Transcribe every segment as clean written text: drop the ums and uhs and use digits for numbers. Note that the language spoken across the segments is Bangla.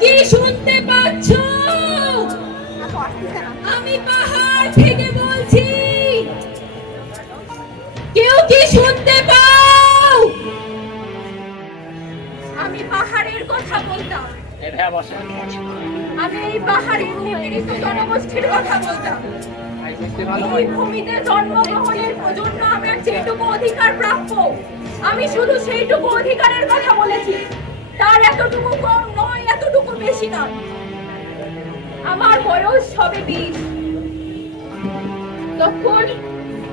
কি শুনতে পাচ্ছ? আমি পাহাড় থেকে বলছি। কেউ কি শুনতে পাও? আমি পাহাড়ের কথা বলতাম। আমি এই পাহাড়ের নিপীড়িত জনগোষ্ঠীর কথা বলতাম। এই ভূমিতে জন্মগ্রহণের জন্য আমার যেটুকু অধিকার প্রাপ্য, আমি শুধু সেইটুকু অধিকারের কথা বলেছি। তার এতটুকু কম নয়, এতটুকু বেশি নয়। আমার বয়স সবে 20। তখন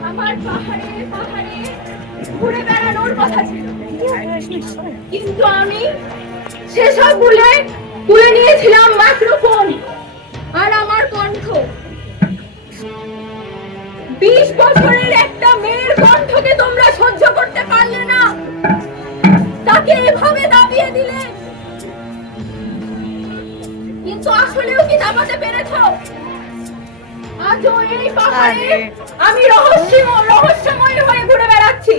আমার পাহাড়ে পাহাড়ে ঘুরে বেড়ানোর কথা ছিল, কিন্তু আমি সেসব ভুলে তুলে নিয়েছিলাম মাইক্রোফোন আর আমার কণ্ঠ। 20 বছরের একটা মেয়ের কণ্ঠকে তোমরা সহ্য করতে পারলে না, তাকে এভাবে দাবিয়ে দিলে। কিন্তু আসলেও কি দাবাতে পেরেছো? আজও এই পাহাড়ে আমি রহস্যময় হয়ে ঘুরে বেড়াচ্ছি।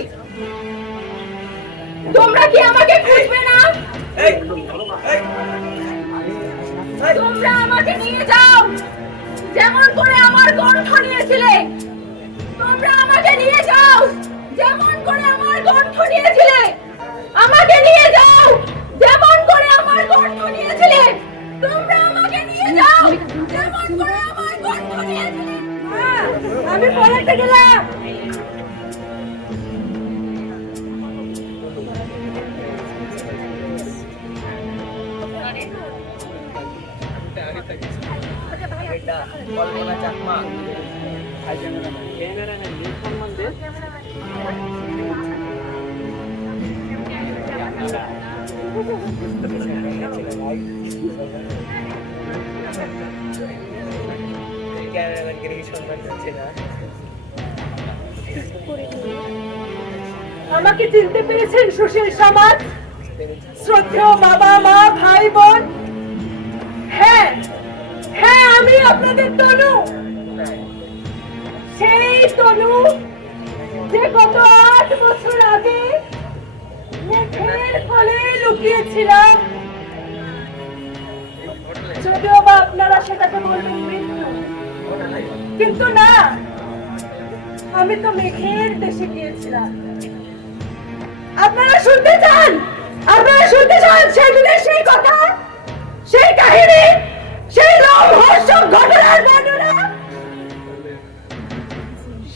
তোমরা কি আমাকে খুঁজবে না? তোমরা আমাকে নিয়ে যাও, যেমন করে আমার কণ্ঠ নিয়েছিলে। তোমরা আমাকে নিয়ে যাও, যেমন করে আমার কণ্ঠ নিয়েছিলে। আমাকে নিয়ে যাও, যেমন করে আমার কণ্ঠ নিয়েছিলে। তোমরা আমাকে নিয়ে যাও, যেমন করে আমার কণ্ঠ নিয়েছিলে। আমি পড়াতে গেলাম। কল্পনা চাকমা আমাকে চিনতে পেরেছেন সুশীল সমাজ, শ্রদ্ধেয় বাবা মা ভাই বোন? হ্যাঁ হ্যাঁ, আমি আপনাদের তনু। সেই তনু যে গত 8 বছর আগে মেঘের কোলে লুকিয়েছিলাম। যদিও বা আপনারা সেটাকে বলবেন মৃত্যু, কিন্তু না, আমি তো মেঘের দেশে গিয়েছিলাম। আপনারা শুনতে চান? আপনারা শুনতে চান সেদিনের সেই কথা, সেই কাহিনী, সেই রোমহর্ষক ঘটনার বর্ণনা?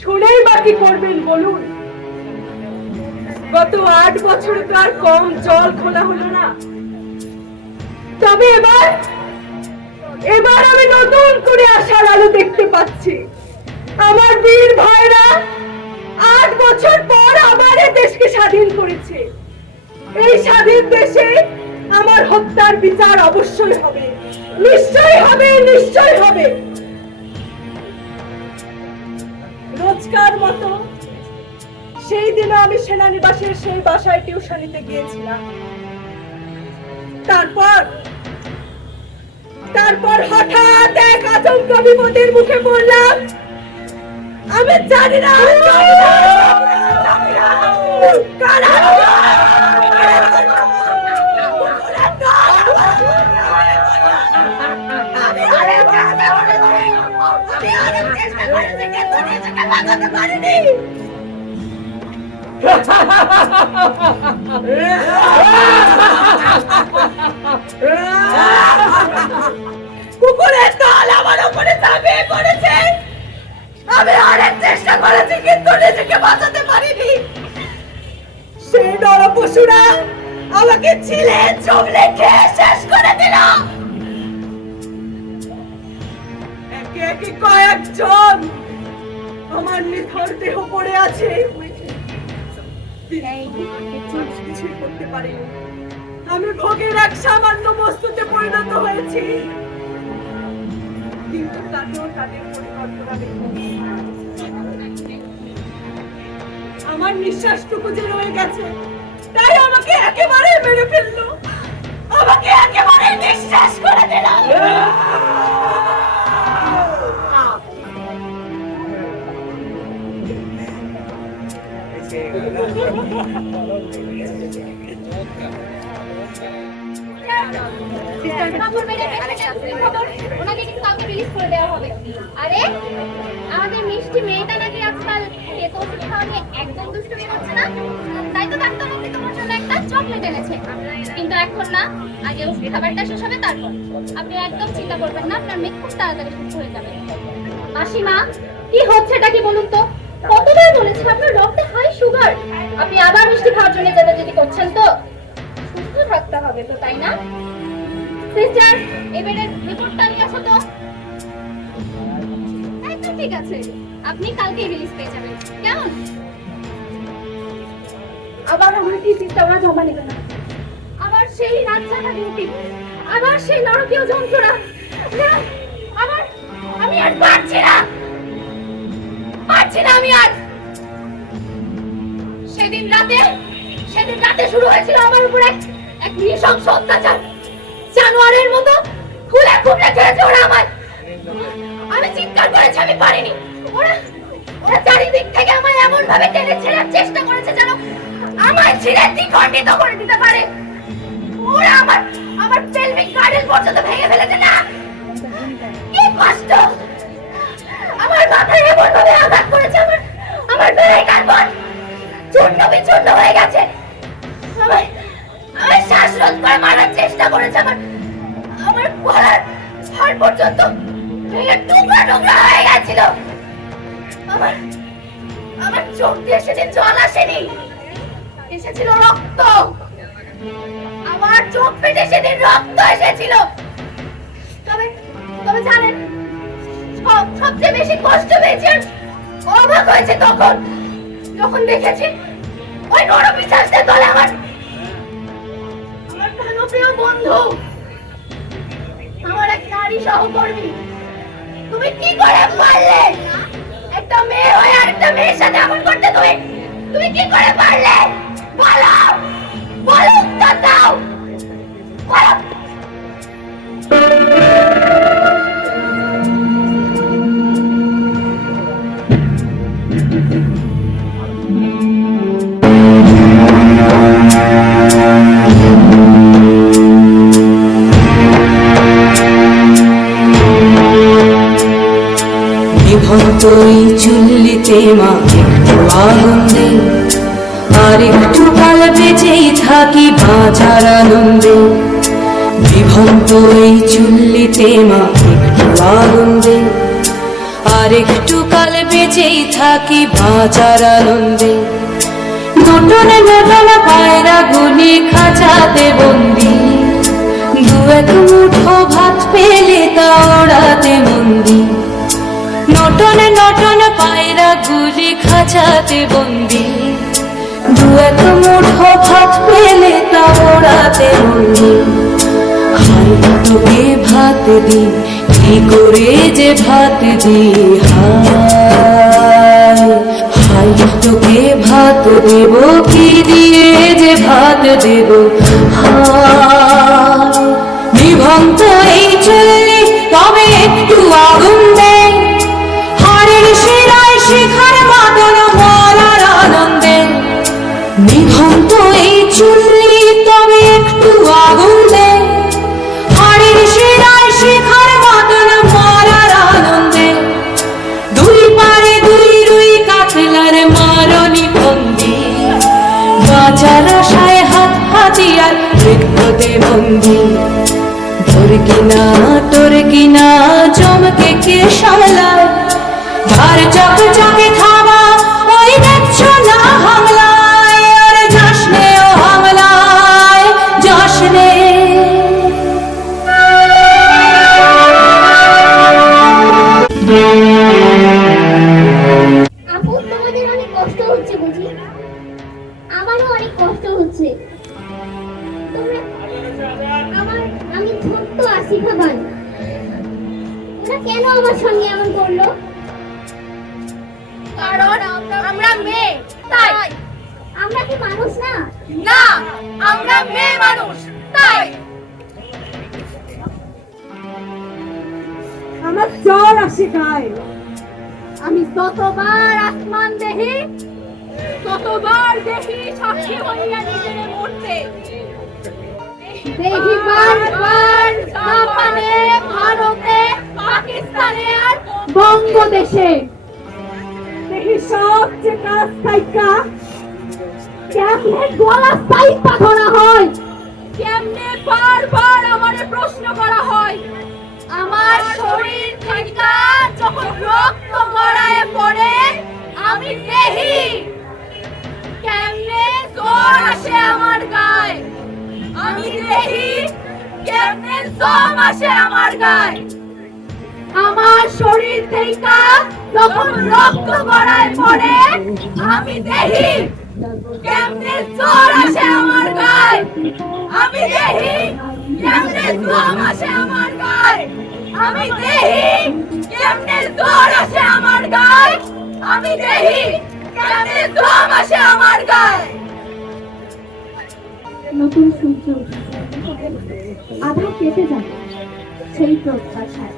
শুনেই বা কি করবেন বলুন? গত 8 বছরে তো আর কম জল খোলা হলো না। তবে এবার আমি নতুন করে আশার আলো দেখতে পাচ্ছি। আমার বীর ভাইরা 8 বছর পর আবার এই দেশকে স্বাধীন করেছে। এই স্বাধীন দেশে আমার হত্যার বিচার অবশ্যই হবে, নিশ্চয়ই হবে, নিশ্চয়ই হবে। রোজকার মতো সেই দিনে আমি সেনানিবাসের সেই বাসায় টিউশনিতে গিয়েছিলাম। তারপর হঠাৎ এক আচমকা বিপদের মুখে পড়লাম। আমি জানি না কারা কুকুরের দল আমার উপরে ঝাঁপিয়ে পড়েছে। আমি অনেক চেষ্টা করেছি, কিন্তু নিজেকে বাঁচাতে পারিনি। সেই নরপশুরা আমাকে ছিলে চুবলে খেয়ে শেষ করে দিল। একে একে কয়েকজন আমার নিথর দেহ পড়ে আছে। কিছুই করতে পারিনি। আমি ভোগের এক সামান্য বস্তুতে পরিণত হয়েছি, কিন্তু তাতেও তাদের পরিকল্পনা নেই। আমার নিঃশ্বাসটুকু যে রয়ে গেছে, তাই আমাকে একেবারে মেরে ফেললো। আমাকে একেবারে নিঃশ্বাস করে দিল। কাপড় বেড়ে খবর ওনাকে কিন্তু কাউকে রিলিজ করে দেওয়া হবে। আরে আমাদের মিষ্টি মেয়েটা নাকি আজকাল খেতে ওষুধ খাওয়ালে একদম দুষ্টুমি করছে না, তাই তো ডাক্তারবাবু তোমার জন্য একটা চকলেট এনেছে। কিন্তু এখন না, আগে ওষুধ খাবারটা শেষ হবে তারপর। আপনি একদম চিন্তা করবেন না, আপনার মেয়ে খুব তাড়াতাড়ি সুস্থ হয়ে যাবে। মাসিমা, কি হচ্ছে এটা কি বলুন তো? কতবার বলেছি আপনার রক্তে হাই সুগার, আপনি আবার মিষ্টি খাওয়ার জন্য জেদাজেদি করছেন তো? সুস্থ থাকতে হবে তো, তাই না? সিস্টার, এবারে রিপোর্টটা নিয়ে আসো তো। একদম ঠিক আছে, আপনি কালকেই রিলিজ পেয়ে যাবেন, কেমন? আবার আমার কি সিস্টার ওরা জমা নেবে না, আবার সেই রাত জাগা ডিউটি, আবার সেই নরকীয় যন্ত্রণা। আবার আমি আর পারছি না আমি আর। সেদিন রাতে শুরু হয়েছিল আমার উপরে এক নৃশংস অত্যাচার। জানোয়ারের মতো খুলে খুলে খেয়েছে ওরা আমায়। আমি চিৎকার করেছি, আমি পারিনি। ওরা চারিদিক থেকে আমায় এমন ভাবে টেনে ছেড়ার চেষ্টা করেছে যেন আমায় ছিঁড়ে দ্বিখণ্ডিত করে দিতে পারে। ওরা আমার পেলভিক গার্ডেন পর্যন্ত ভেঙে ফেলেছে। না, কি কষ্ট! আমার মাথায় এমন ভাবে আঘাত করেছে, আমার বেড়াই কার্বন চূর্ণ বিচূর্ণ হয়ে গেছে। আমার শ্বাসরোধ করে মারার চেষ্টা করেছে। আমার গলার হাড় পর্যন্ত ভেঙে টুকরা টুকরা হয়ে গেছিল। আমার চোখ দিয়ে সেদিন জল আসেনি, এসেছিল রক্ত। আমার চোখ ফেটে সেদিন রক্ত এসেছিল। তবে জানেন, সবচেয়ে বেশি কষ্ট পেয়েছি আর অবাক হয়েছে যখন দেখেছি ওই নরপিশাচদের দলে আমার প্রাণপ্রিয় বন্ধু, আমার এক নারী সহকর্মী। তুমি কি করে পারলে একটা মেয়ে হয়ে আর একটা মেয়ের সাথে এমন করতে? তুমি কি করে পারলে? বলো বলো, উত্তর দাও, বলো। নিভন্তই চুল্লিতে মা একটু আগুন দে, আর একটু কাল বেঁচেই থাকি বাঁচার আনন্দে। নিভন্তই চুল্লিতে মা একটু আগুন দে, আর একটু কাল বেঁচেই থাকি বাঁচার আনন্দে। নটনে নটনা পায়রা গুলি খাঁচাতে বন্দি, দু এক মুঠো ভাত পেলে তা ওড়াতে মন্দি। নটনে নটনে পায়রা গুলি খাঁচাতে বন্দি, দু এক মুঠো ভাত পেলে তা ওড়াতে মন্দি। হাই তোকে ভাত দি, কি করে যে ভাত দি, হাই তোকে ভাত দেব, কি দিয়ে যে ভাত দেব। নিভন্ত এই চুল্লি তবে একটু আগুন দে, হাড়ের শিরায় শিখার মাদন মরার আনন্দে। নিভন্ত এই চুল্লি তবে একটু আগুন দে, হাড়ের শিরায় শিখার মাদন মরার আনন্দে। দুই পারে দুই রুই কাতলার মারনি বন্দি, বাঁচার আশায় হাত হাতিয়ার মৃত্যুতে বন্দি। তোর কিনা জমকে কে সামলায়, ধার চক চকে থামা ওই দেখছো না হামলায়। আর যাসনে ও হামলায় যাসনে। আপু, তোমাদের অনেক কষ্ট হচ্ছে বুঝি? আমারও অনেক কষ্ট হচ্ছে। আমি ছোট্ট আসিফা ভাই, ওরা কেন আমার সঙ্গে এমন করলো? কারণ আমরা মেয়ে, তাই। আমরা কি মানুষ না? না, আমরা মেয়ে মানুষ, তাই। আমার জ্বর আসে গায়ে, আমি যতবার আসমান দেখি ততবার দেখি সাক্ষী হইয়া নিজের মরতে। দেখি বারবার আসে দেখি সব যে কাজ থাইকা কেমনে গলা সাইপা ধরা হয়, কেমনে বারবার আমারে প্রশ্ন করা হয়। আমার শরীর থেকে যখন রক্ত গড়ায় পড়ে আমি দেখি কেমনে জ্বর আসে আমার গায়ে, আমি দেখি কেমনে জ্বর আসে আমার গায়ে। আমার শরীর থেকে যখন রক্ত গড়ায় পড়ে আমি দেখি কেমনে জ্বর আসে আমার গায়ে, আমি দেখি কেমনে জ্বর আসে আমার গায়ে। আমি দেখি কেমনে জ্বর আসে আমার গায়ে, আমি দেখি কেমনে জ্বর আসে আমার গায়ে। নতুন সূর্য উঠেছে, আধা কেটে যাবে সেই প্রত্যাশায়